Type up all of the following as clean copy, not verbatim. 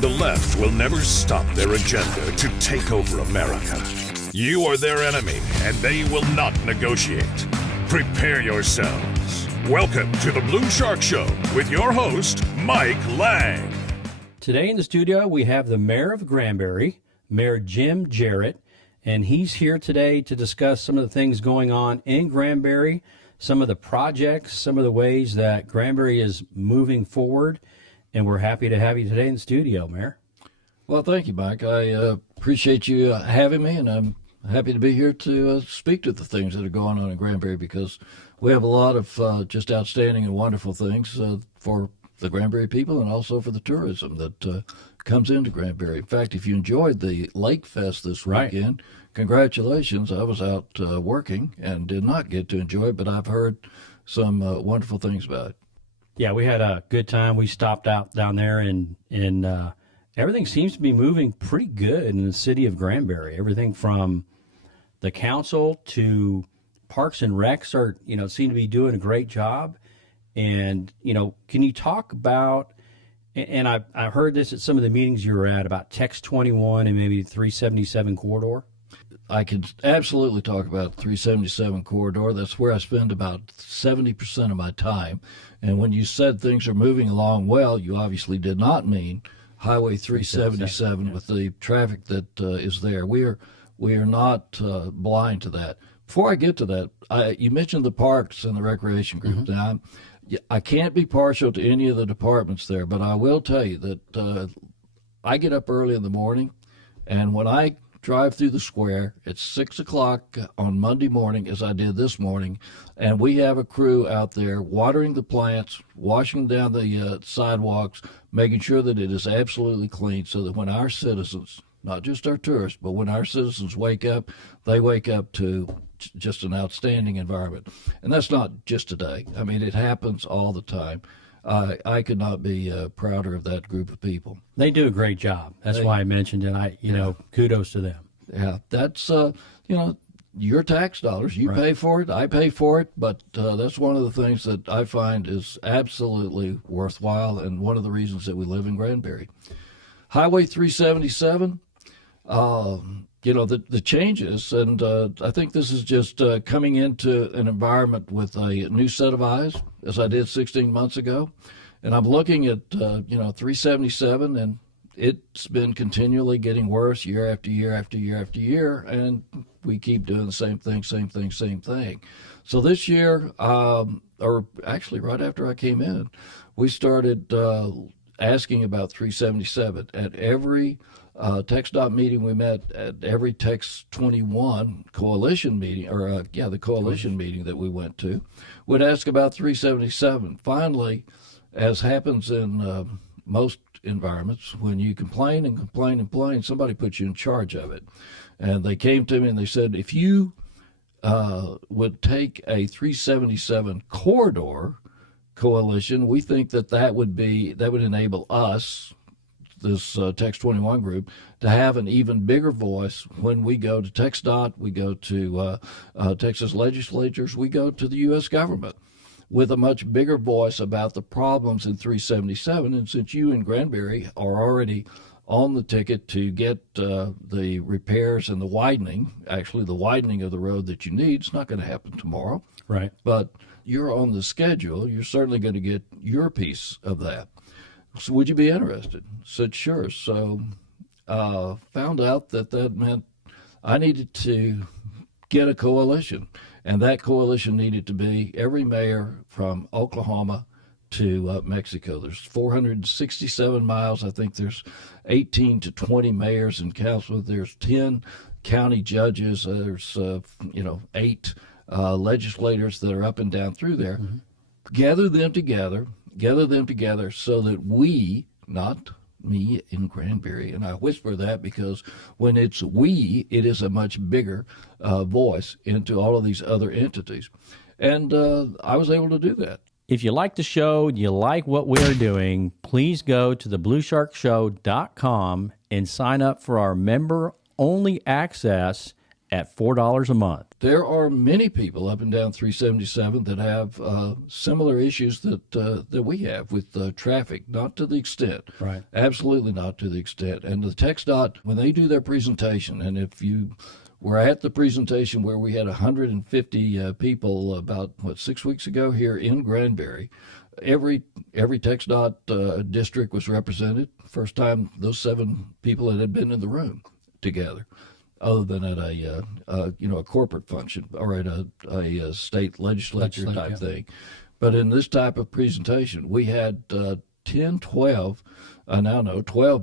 The left will never stop their agenda to take over America. You are their enemy, and they will not negotiate. Prepare yourselves. Welcome to the Blue Shark Show with your host, Mike Lang. Today in the studio, we have the mayor of Granbury, Mayor Jim Jarratt, and he's here today to discuss some of the things going on in Granbury, some of the projects, some of the ways that Granbury is moving forward, and we're happy to have you today in the studio, Mayor. Well, thank you, Mike. I appreciate you having me, and I'm happy to be here to speak to the things that are going on in Granbury, because we have a lot of just outstanding and wonderful things for the Granbury people and also for the tourism that comes into Granbury. In fact, if you enjoyed the Lake Fest this weekend, congratulations. I was out working and did not get to enjoy it, but I've heard some wonderful things about it. Yeah, we had a good time. We stopped out down there, and everything seems to be moving pretty good in the city of Granbury. Everything from the council to Parks and Recs seem to be doing a great job. And, can you talk about, and I heard this at some of the meetings you were at, about Text 21 and maybe 377 corridor? I could absolutely talk about 377 corridor. That's where I spend about 70% of my time. And when you said things are moving along well, you obviously did not mean Highway 377 with the traffic that is there. We are not blind to that. Before I get to that, you mentioned the parks and the recreation group. Mm-hmm. Now, I can't be partial to any of the departments there, but I will tell you that I get up early in the morning, and when I drive through the square at 6 o'clock on Monday morning, as I did this morning, and we have a crew out there watering the plants, washing down the sidewalks, making sure that it is absolutely clean, so that when our citizens, not just our tourists, but when our citizens wake up, they wake up to just an outstanding environment. And that's not just today. I mean, it happens all the time. I could not be prouder of that group of people. They do a great job. That's why I mentioned it. Kudos to them. Yeah, that's, your tax dollars. You pay for it, I pay for it, but that's one of the things that I find is absolutely worthwhile and one of the reasons that we live in Granbury. Highway 377, the changes, and I think this is just coming into an environment with a new set of eyes, as I did 16 months ago. And I'm looking at, 377, and it's been continually getting worse year after year after year after year, and we keep doing the same thing. So this year, or actually right after I came in, we started asking about 377. At every TxDOT meeting we met, at every Text 21 coalition meeting, the coalition meeting that we went to, would ask about 377. Finally, as happens in most environments, when you complain and complain and complain, somebody puts you in charge of it. And they came to me and they said, if you would take a 377 corridor coalition, we think that would enable us, this Text 21 group, to have an even bigger voice when we go to TxDOT, we go to Texas legislatures, we go to the U.S. government with a much bigger voice about the problems in 377. And since you in Granbury are already on the ticket to get the repairs and the widening of the road that you need, it's not going to happen tomorrow. Right. But you're on the schedule. You're certainly going to get your piece of that. So would you be interested? Said sure. So found out that meant I needed to get a coalition, and that coalition needed to be every mayor from Oklahoma to Mexico. There's 467 miles. I think there's 18 to 20 mayors and councilors. There's 10 county judges. There's 8 legislators that are up and down through there. Mm-hmm. Gather them together so that we, not me in Granbury, and I whisper that because when it's we, it is a much bigger voice into all of these other entities. And I was able to do that. If you like the show, you like what we're doing, please go to thebluesharkshow.com and sign up for our member-only access at $4 a month. There are many people up and down 377 that have similar issues that we have with traffic, not to the extent. Right. Absolutely not to the extent. And the TxDOT, when they do their presentation, and if you were at the presentation where we had 150 people about, 6 weeks ago here in Granbury, every TxDOT district was represented. First time those 7 people had been in the room together, other than at a corporate function or at a state legislature type thing. But in this type of presentation, we had 12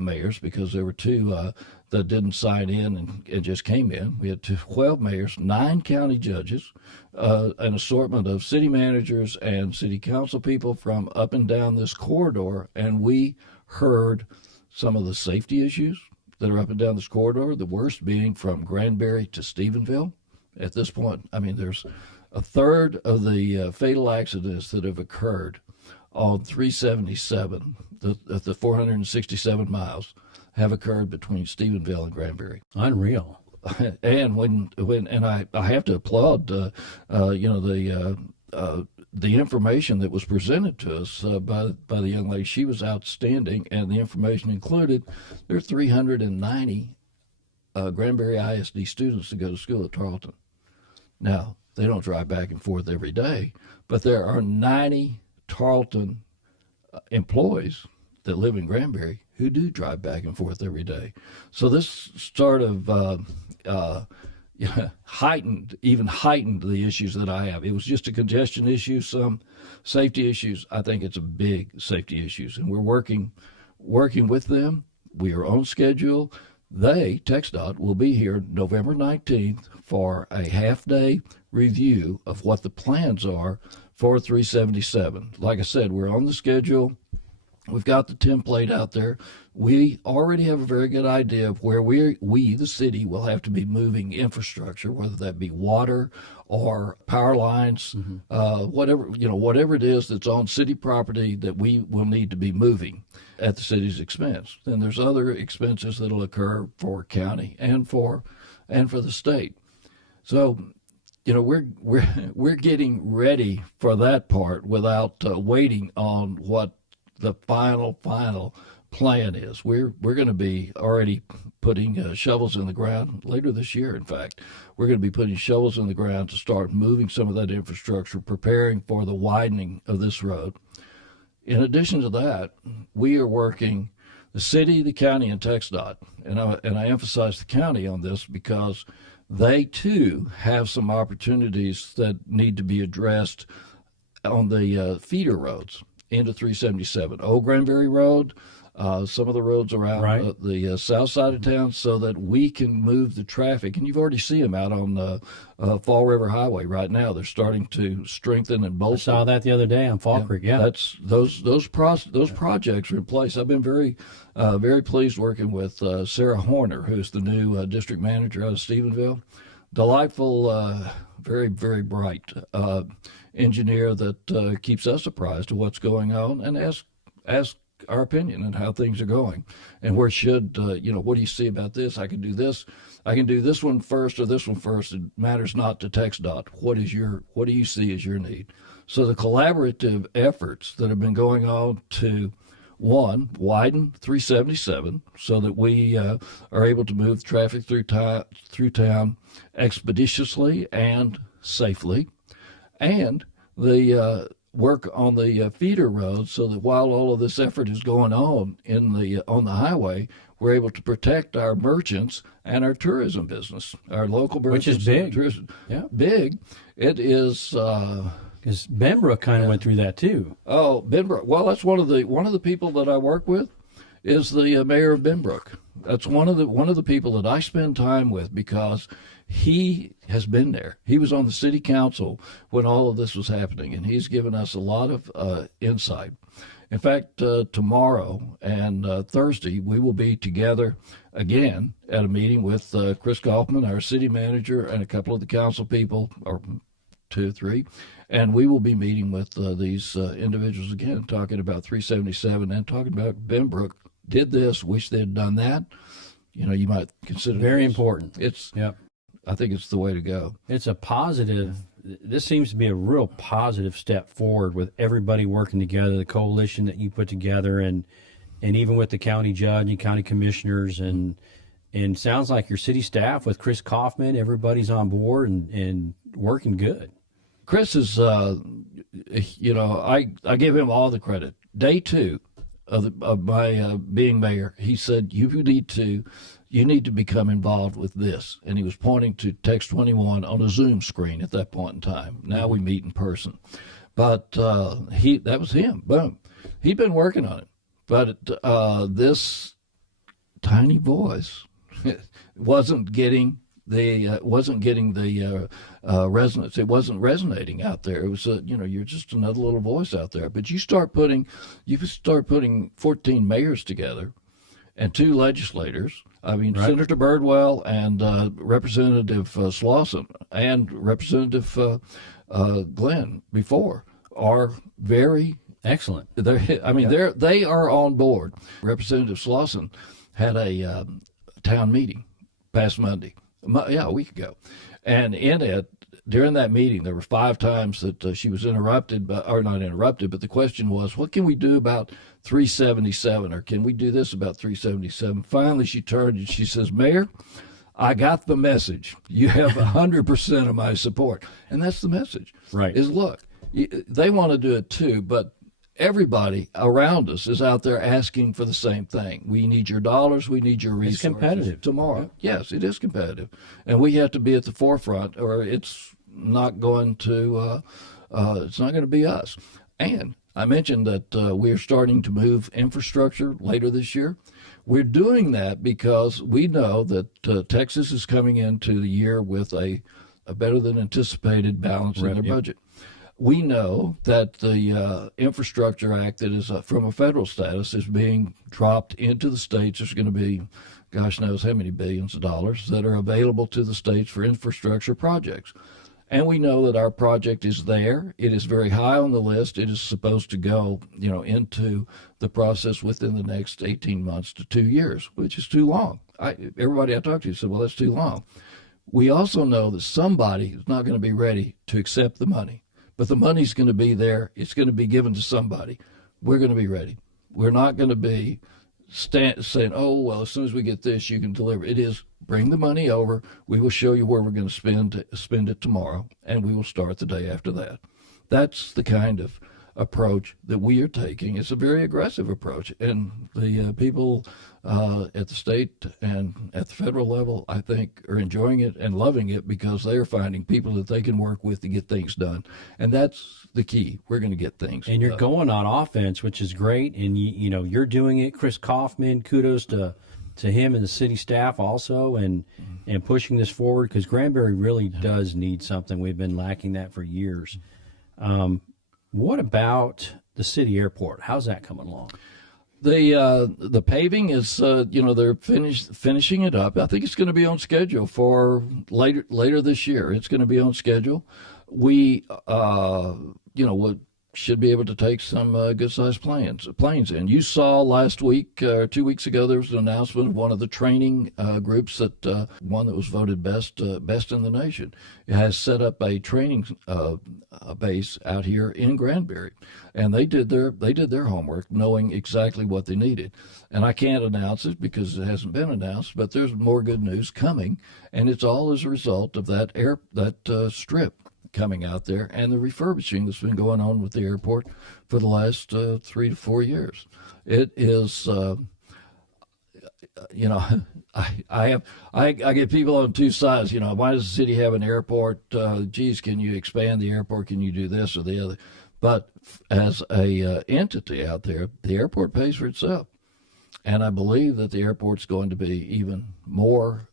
mayors, because there were 2 that didn't sign in and just came in. We had 12 mayors, 9 county judges, an assortment of city managers and city council people from up and down this corridor, and we heard some of the safety issues that are up and down this corridor, the worst being from Granbury to Stephenville. At this point, there's a third of the fatal accidents that have occurred on 377, the 467 miles, have occurred between Stephenville and Granbury. Unreal. And I have to applaud, the information that was presented to us by the young lady. She was outstanding, and the information included there are 390 Granbury ISD students that go to school at Tarleton. Now, they don't drive back and forth every day, but there are 90 Tarleton employees that live in Granbury who do drive back and forth every day. So this sort of heightened the issues that I have. It was just a congestion issue, some safety issues. I think it's a big safety issues, and we're working with them. We are on schedule. TxDOT, will be here November 19th for a half-day review of what the plans are for 377. Like I said, we're on the schedule. We've got the template out there. We already have a very good idea of where we, the city, will have to be moving infrastructure, whether that be water or power lines, whatever it is that's on city property that we will need to be moving at the city's expense. Then there's other expenses that'll occur for county and for the state. So, we're getting ready for that part without waiting on what the final plan is. We're going to be already putting shovels in the ground later this year. In fact, we're going to be putting shovels in the ground to start moving some of that infrastructure, preparing for the widening of this road. In addition to that, we are working, the city, the county, and TxDOT, and I emphasize the county on this because they too have some opportunities that need to be addressed on the feeder roads into 377. Old Granbury Road, some of the roads around the south side of town, so that we can move the traffic. And you've already seen them out on the Fall River Highway right now. They're starting to strengthen and bolster. I saw that the other day on Fall Creek. Yeah, that's those projects are in place. I've been very pleased working with Sarah Horner, who's the new district manager out of Stephenville. Delightful, very, very bright engineer that keeps us apprised of what's going on and ask our opinion and how things are going and where should what do you see about this? I can do this one first or this one first. It matters not to TxDOT. What do you see as your need? So the collaborative efforts that have been going on to widen 377 so that we are able to move traffic through town expeditiously and safely, and the work on the feeder roads so that while all of this effort is going on on the highway, we're able to protect our merchants and our tourism business, our local merchants. Which is big. Tourism. Yeah. Big. It is. Because Benbrook kind of went through that too. Oh, Benbrook. Well, that's one of the people that I work with is the mayor of Benbrook. That's one of the people that I spend time with because he has been there. He was on the city council when all of this was happening, and he's given us a lot of insight. In fact, tomorrow and Thursday, we will be together again at a meeting with Chris Kaufman, our city manager, and a couple of the council people, or 2 or 3, and we will be meeting with these individuals again, talking about 377 and talking about Benbrook did this, wish they had done that. You might consider very important. It's I think it's the way to go. It's a positive. This seems to be a real positive step forward with everybody working together, the coalition that you put together, and even with the county judge and county commissioners, and sounds like your city staff with Chris Kaufman, everybody's on board and working good. Chris is, I give him all the credit. Day 2 of my being mayor, he said, you need to become involved with this. And he was pointing to Text 21 on a Zoom screen at that point in time. Now we meet in person. But that was him. Boom. He'd been working on it. But this tiny voice wasn't getting the resonance. It wasn't resonating out there. It was you're just another little voice out there. But you start putting 14 mayors together and 2 legislators. I mean, right. Senator Birdwell and Representative Slauson and Representative Glenn before are very excellent. They are on board. Representative Slauson had a town meeting past Monday. A week ago. And in it, during that meeting, there were 5 times that she was interrupted, or not interrupted, but the question was, what can we do about 377, or can we do this about 377? Finally, she turned and she says, Mayor, I got the message. You have 100% of my support. And that's the message. Right. Is, look, they want to do it too, but everybody around us is out there asking for the same thing. We need your dollars. We need your resources. It's competitive. Tomorrow. Yes, it is competitive. And we have to be at the forefront, or it's not going to be us. And I mentioned that we're starting to move infrastructure later this year. We're doing that because we know that Texas is coming into the year with a better than anticipated balance in their budget. We know that the Infrastructure Act that is from a federal status is being dropped into the states. There's going to be, gosh knows how many billions of dollars that are available to the states for infrastructure projects. And we know that our project is there. It is very high on the list. It is supposed to go, into the process within the next 18 months to 2 years, which is too long. Everybody I talked to said, well, that's too long. We also know that somebody is not going to be ready to accept the money. But the money's going to be there. It's going to be given to somebody. We're going to be ready. We're not going to be saying, oh, well, as soon as we get this, you can deliver. It is bring the money over. We will show you where we're going to spend it tomorrow, and we will start the day after that. That's the kind of approach that we are taking. It's a very aggressive approach, and the people at the state and at the federal level, I think, are enjoying it and loving it because they are finding people that they can work with to get things done, and that's the key. We're going to get things and you're done. Going on offense, which is great, and you're doing it. Chris Kaufman, kudos to him and the city staff also, and pushing this forward, because Granbury really does need something. We've been lacking that for years. What about the city airport? How's that coming along? The paving is, they're finishing it up. I think it's going to be on schedule for later this year. It's going to be on schedule. We, should be able to take some good-sized planes in. You saw last week or 2 weeks ago there was an announcement of one of the training groups that one that was voted best in the nation. It has set up a training base out here in Granbury, and they did their homework, knowing exactly what they needed. And I can't announce it because it hasn't been announced, but there's more good news coming, and it's all as a result of that strip coming out there and the refurbishing that's been going on with the airport for the last 3 to 4 years. It is, I get people on 2 sides. Why does the city have an airport? Geez, can you expand the airport? Can you do this or the other? But as a entity out there, the airport pays for itself, and I believe that the airport's going to be even more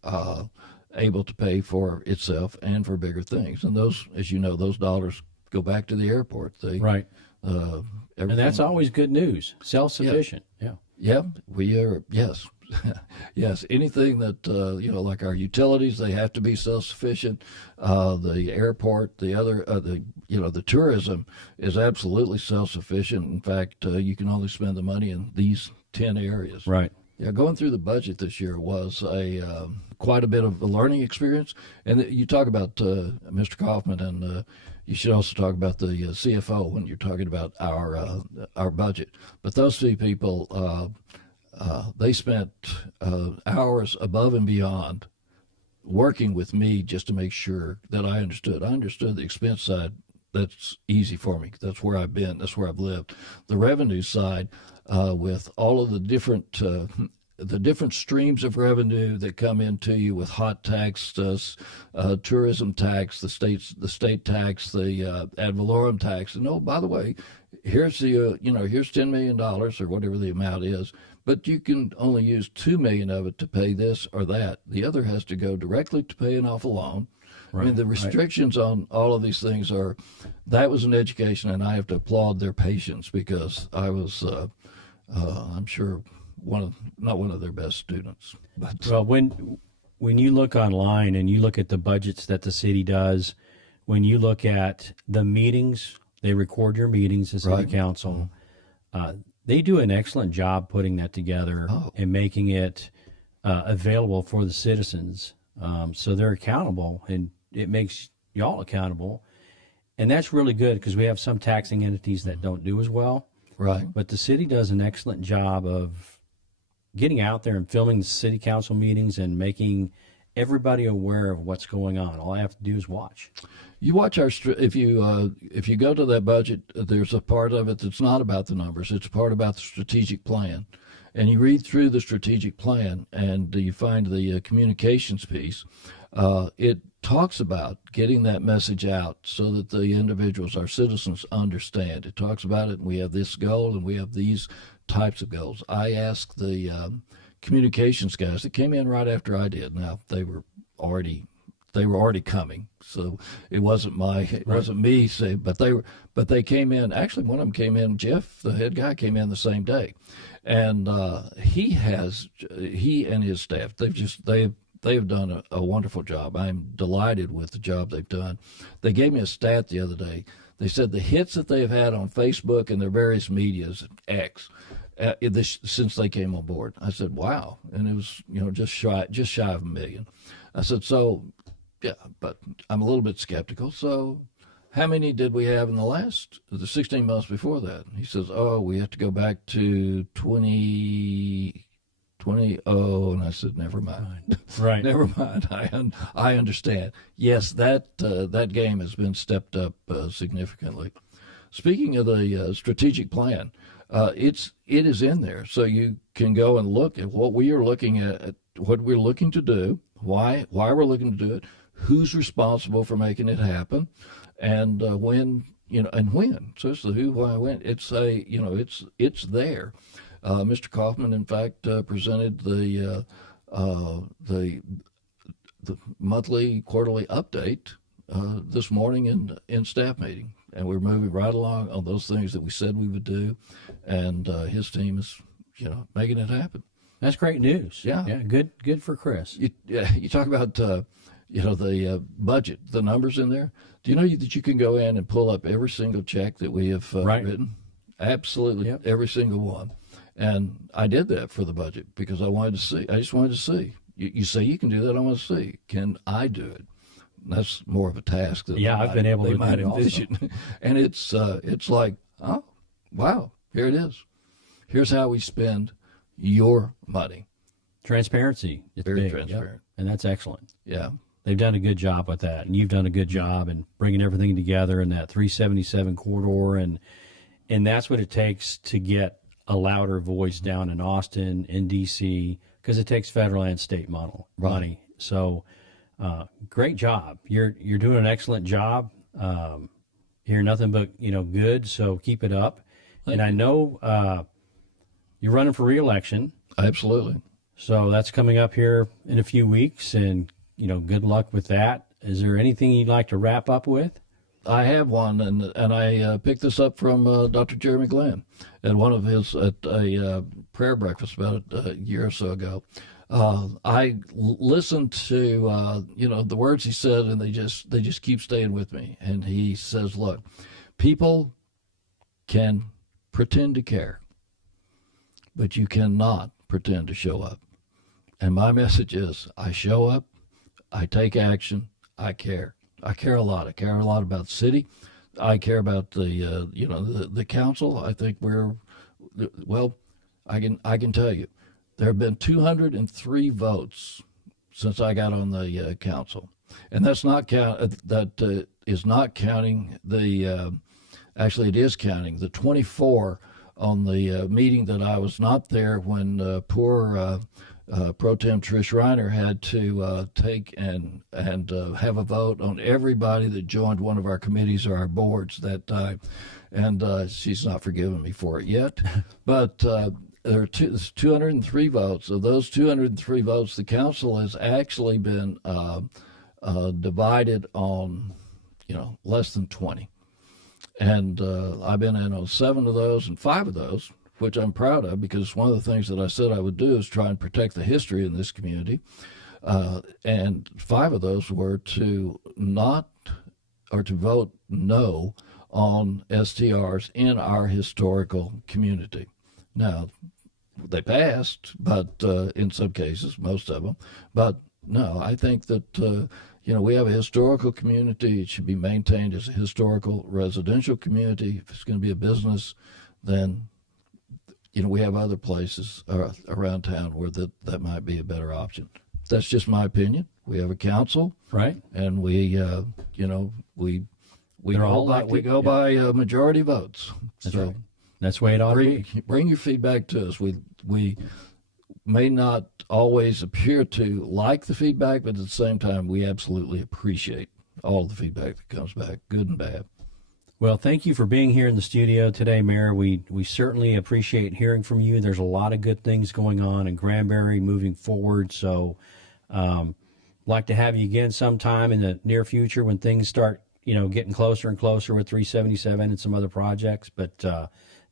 able to pay for itself and for bigger things. And those, as you know, those dollars go back to the airport. Right. And that's always good news. Self-sufficient. Yeah. Yeah, we are. Yes. Yes. Anything that, like our utilities, they have to be self-sufficient. The airport, the tourism is absolutely self-sufficient. In fact, you can only spend the money in these 10 areas. Right. Yeah, going through the budget this year was a quite a bit of a learning experience. And you talk about Mr. Kaufman, and you should also talk about the CFO when you're talking about our budget. But those two people, they spent hours above and beyond working with me just to make sure that I understood. I understood the expense side. That's easy for me. That's where I've been. That's where I've lived. The revenue side, with all of the different streams of revenue that come into you with hot tax, tourism tax, the state tax, the ad valorem tax. And oh, by the way, here's the here's $10 million or whatever the amount is, but you can only use $2 million of it to pay this or that. The other has to go directly to paying off a loan. Right, I mean, the restrictions on all of these things that was an education, and I have to applaud their patience, because I was, I'm sure, not one of their best students. But well, when you look online and you look at the budgets that the city does, when you look at the meetings, they record your meetings as city council. They do an excellent job putting that together and making it available for the citizens. So they're accountable, and it makes y'all accountable. And that's really good, because we have some taxing entities that don't do as well. Right. But the city does an excellent job of getting out there and filming the city council meetings and making everybody aware of what's going on. All I have to do is watch. You watch if you go to that budget, there's a part of it that's not about the numbers. It's a part about the strategic plan. And you read through the strategic plan, and you find the communications piece. It talks about getting that message out so that the individuals, our citizens, understand. It talks about it, and we have this goal, and we have these types of goals. I asked the communications guys that came in right after I did. Now, they were already coming, so it wasn't me saying, but they came in. Actually, one of them came in. Jeff, the head guy, came in the same day, and he and his staff, they've done a wonderful job. I'm delighted with the job they've done. They gave me a stat the other day. They said the hits that they've had on Facebook and their various medias, X, since they came on board. I said, wow, and it was just shy of 1 million. I said, so. Yeah, but I'm a little bit skeptical. So how many did we have in the 16 months before that? He says, we have to go back to 2020. And I said, never mind. Right. Never mind. I understand. Yes, that game has been stepped up significantly. Speaking of the strategic plan, it is in there. So you can go and look at what we are looking at, what we're looking to do, why we're looking to do it, who's responsible for making it happen, and when, and when. So it's the who, why, when. It's there. Mr. Kaufman, in fact, presented the monthly, quarterly update this morning in staff meeting, and we're moving right along on those things that we said we would do, and his team is, making it happen. That's great news. Yeah. Good for Chris. You talk about the budget, the numbers in there. Do you know that you can go in and pull up every single check that we have written? Absolutely, yep. Every single one. And I did that for the budget because I wanted to see. I just wanted to see. You say you can do that. I want to see. Can I do it? That's more of a task that I've been able to might do it envision. Also. And it's like, oh, wow, here it is. Here's how we spend your money. Transparency. It's very big, transparent. Yep. And that's excellent. Yeah. They've done a good job with that, and you've done a good job in bringing everything together in that 377 corridor, and that's what it takes to get a louder voice down in Austin, in D.C., because it takes federal and state money. So, great job. You're doing an excellent job. Hear nothing but good. So keep it up. Thank you. I know you're running for re-election. Absolutely. So that's coming up here in a few weeks, and good luck with that. Is there anything you'd like to wrap up with? I have one, and I picked this up from Dr. Jeremy Glenn at a prayer breakfast about a year or so ago. I listened to the words he said, and they just keep staying with me. And he says, "Look, people can pretend to care, but you cannot pretend to show up. And my message is, I show up, I take action, I care. I care a lot. I care a lot about the city. I care about the council. I think I can tell you, there have been 203 votes since I got on the council, and that's not is not counting the. Actually, it is counting the 24 on the meeting that I was not there when poor Pro Tem Trish Reiner had to take and have a vote on everybody that joined one of our committees or our boards that time, and she's not forgiven me for it yet. But there are 203 votes. Of those 203 votes, the council has actually been divided on, less than 20. And I've been in on 7 of those, and 5 of those, which I'm proud of, because one of the things that I said I would do is try and protect the history in this community. And 5 of those were to vote no on STRs in our historical community. Now, they passed, but in some cases, most of them. But no, I think that we have a historical community. It should be maintained as a historical residential community. If it's going to be a business, then we have other places around town where that might be a better option. That's just my opinion. We have a council, right? And we go by majority votes. That's right. That's the way it ought to be. Bring your feedback to us. We may not always appear to like the feedback, but at the same time, we absolutely appreciate all the feedback that comes back, good and bad. Well, thank you for being here in the studio today, Mayor. We certainly appreciate hearing from you. There's a lot of good things going on in Granbury moving forward. So like to have you again sometime in the near future when things start, getting closer and closer with 377 and some other projects. But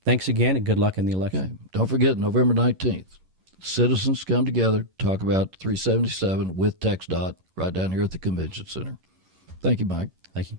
thanks again, and good luck in the election. Okay. Don't forget, November 19th, citizens come together, talk about 377 with TxDOT right down here at the Convention Center. Thank you, Mike. Thank you.